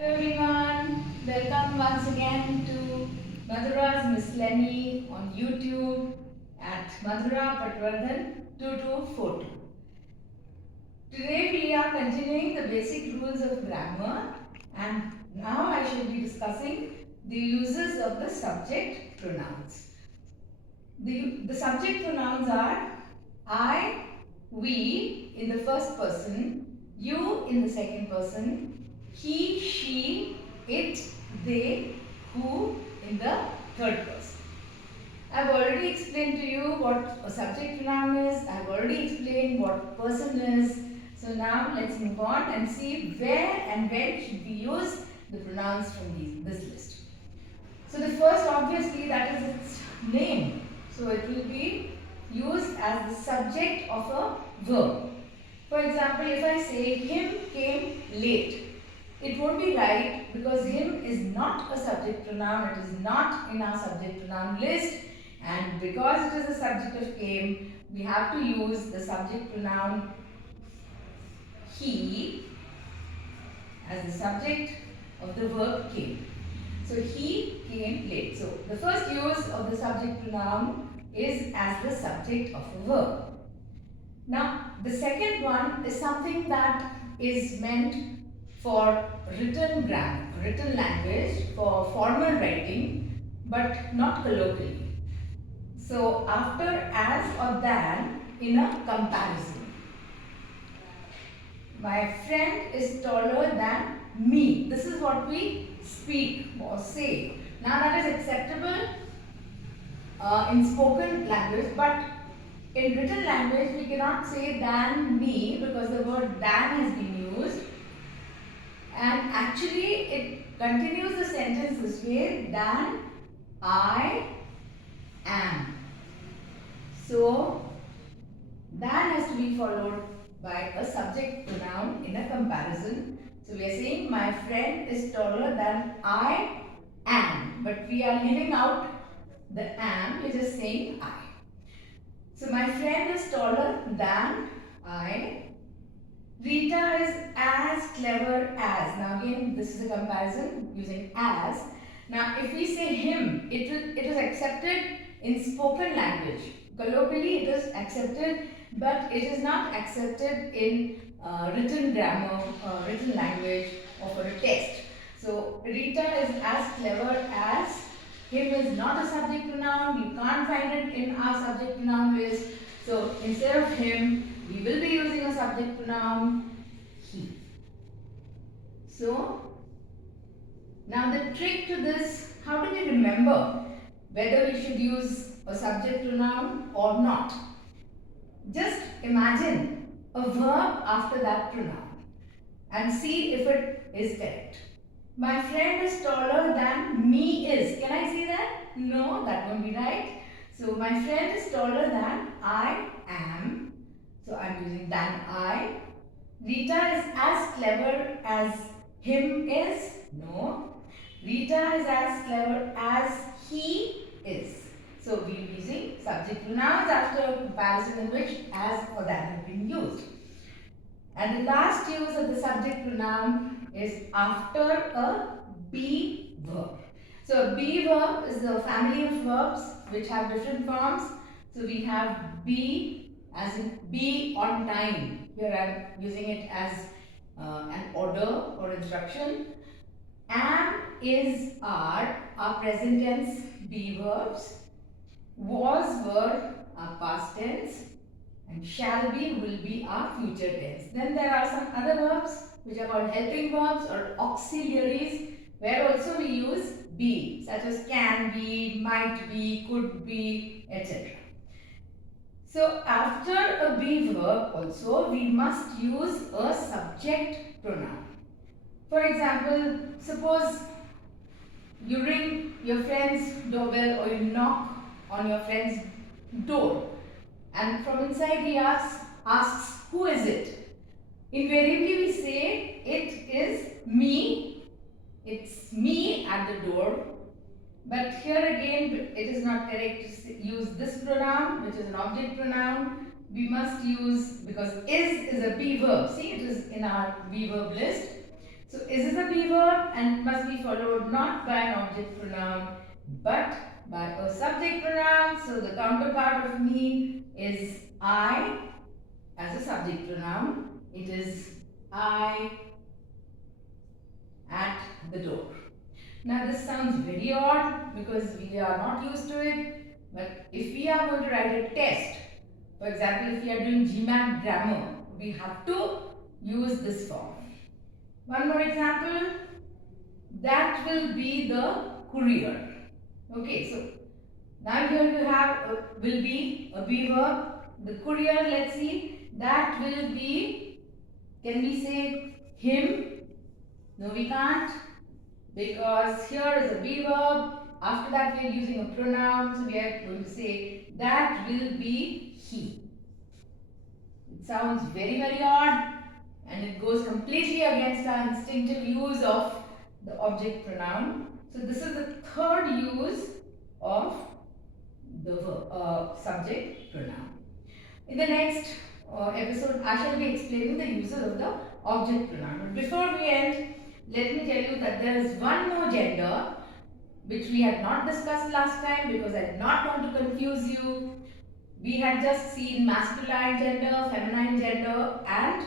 Hello everyone, welcome once again to Madhura's Miscellany on YouTube at Madhura Patwardhan 2242. Today we are continuing the basic rules of grammar, and now I shall be discussing the uses of the subject pronouns. The subject pronouns are I, we in the first person, you in the second person, he, she, it, they, who in the third person. I've already explained to you what a subject pronoun is. I've already explained what person is. So now let's move on and see where and when should we use the pronouns from this list. So the first, obviously, that is its name. So it will be used as the subject of a verb. For example, if I say him came late, it won't be right because him is not a subject pronoun. It is not in our subject pronoun list, and because it is a subject of came, we have to use the subject pronoun he as the subject of the verb came. So he came late. So the first use of the subject pronoun is as the subject of a verb. Now the second one is something that is meant for written grammar, written language, for formal writing, but not colloquially. So after as or than in a comparison. My friend is taller than me. This is what we speak or say. Now that is acceptable in spoken language, but in written language we cannot say than me because the word than has been used, and actually it continues the sentence this way: than I am. So than has to be followed by a subject pronoun in a comparison. So we are saying my friend is taller than I am, but we are leaving out the am, we are just saying I. So my friend is taller than I. Rita is as clever as. Now again, this is a comparison using as. Now if we say him, it is accepted in spoken language. Colloquially it is accepted, but it is not accepted in written grammar, written language, or for a test. So Rita is as clever as. Him is not a subject pronoun. You can't find it in our subject pronoun list. So instead of him, we will be using a subject pronoun he. So now the trick to this, how do we remember whether we should use a subject pronoun or not? Just imagine a verb after that pronoun and see if it is correct. My friend is taller than me is. Can I see that? No, that won't be right. So my friend is taller than I am. So I'm using than I. Rita is as clever as him is. No. Rita is as clever as he is. So we'll be using subject pronouns after a comparison in which as or that have been used. And the last use of the subject pronoun is after a be verb. So a be verb is the family of verbs which have different forms. So we have be as in be on time. Here I am using it as an order or instruction. Am, is, are present tense be verbs. Was, were are past tense. And shall be will be our future tense. Then there are some other verbs which are called helping verbs or auxiliaries, where also we use be, such as can be, might be, could be, etc. So after a be verb also we must use a subject pronoun. For example, suppose you ring your friend's doorbell or you knock on your friend's door, and from inside he asks who is it? Invariably we say it is me. It's me at the door. But here again it is not correct to use this pronoun, which is an object pronoun. We must use, because is a be verb. See, it is in our be verb list. So is this a be verb and it must be followed not by an object pronoun but by a subject pronoun. So the counterpart of me is I as a subject pronoun. It is I at the door. Now this sounds very odd because we are not used to it, but if we are going to write a test, for example, if we are doing GMAT grammar, we have to use this form. One more example, that will be the courier. Okay, so now here you have will be a be verb. The courier, let's see, that will be, can we say him? No, we can't, because here is a be verb. After that we are using a pronoun, so we are going to say that will be he. It sounds very odd and it goes completely against our instinctive use of the object pronoun. So this is the third use of the subject pronoun. In the next episode, I shall be explaining the uses of the object pronoun. But before we end, let me tell you that there is one more gender which we had not discussed last time because I did not want to confuse you. We had just seen masculine gender, feminine gender and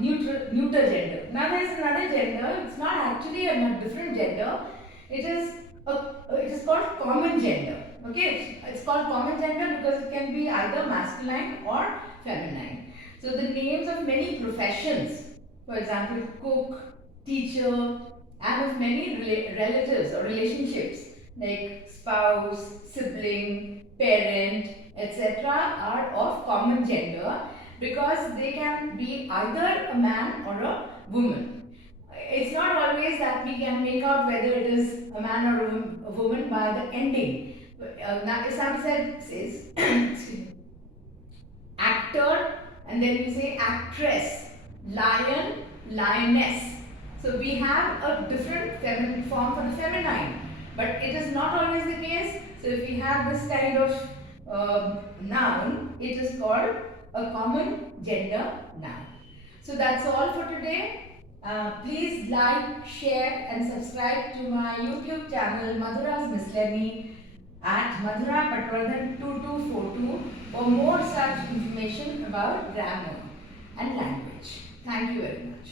neuter gender. Now there is another gender. It's not actually a different gender. It is called common gender. Okay, it's called common gender because it can be either masculine or feminine. So the names of many professions, for example, cook, teacher, and of many relatives or relationships like spouse, sibling, parent, etc. are of common gender because they can be either a man or a woman. It's not always that we can make out whether it is a man or a woman by the ending. Now, if someone says actor and then we say actress, lion, lioness. So we have a different feminine form for the feminine, but it is not always the case. So if we have this kind of noun, it is called a common gender noun. So that's all for today. Please like, share and subscribe to my YouTube channel Madhura's Miscellany at Madhura Patwardhan 2242 for more such information about grammar and language. Thank you very much.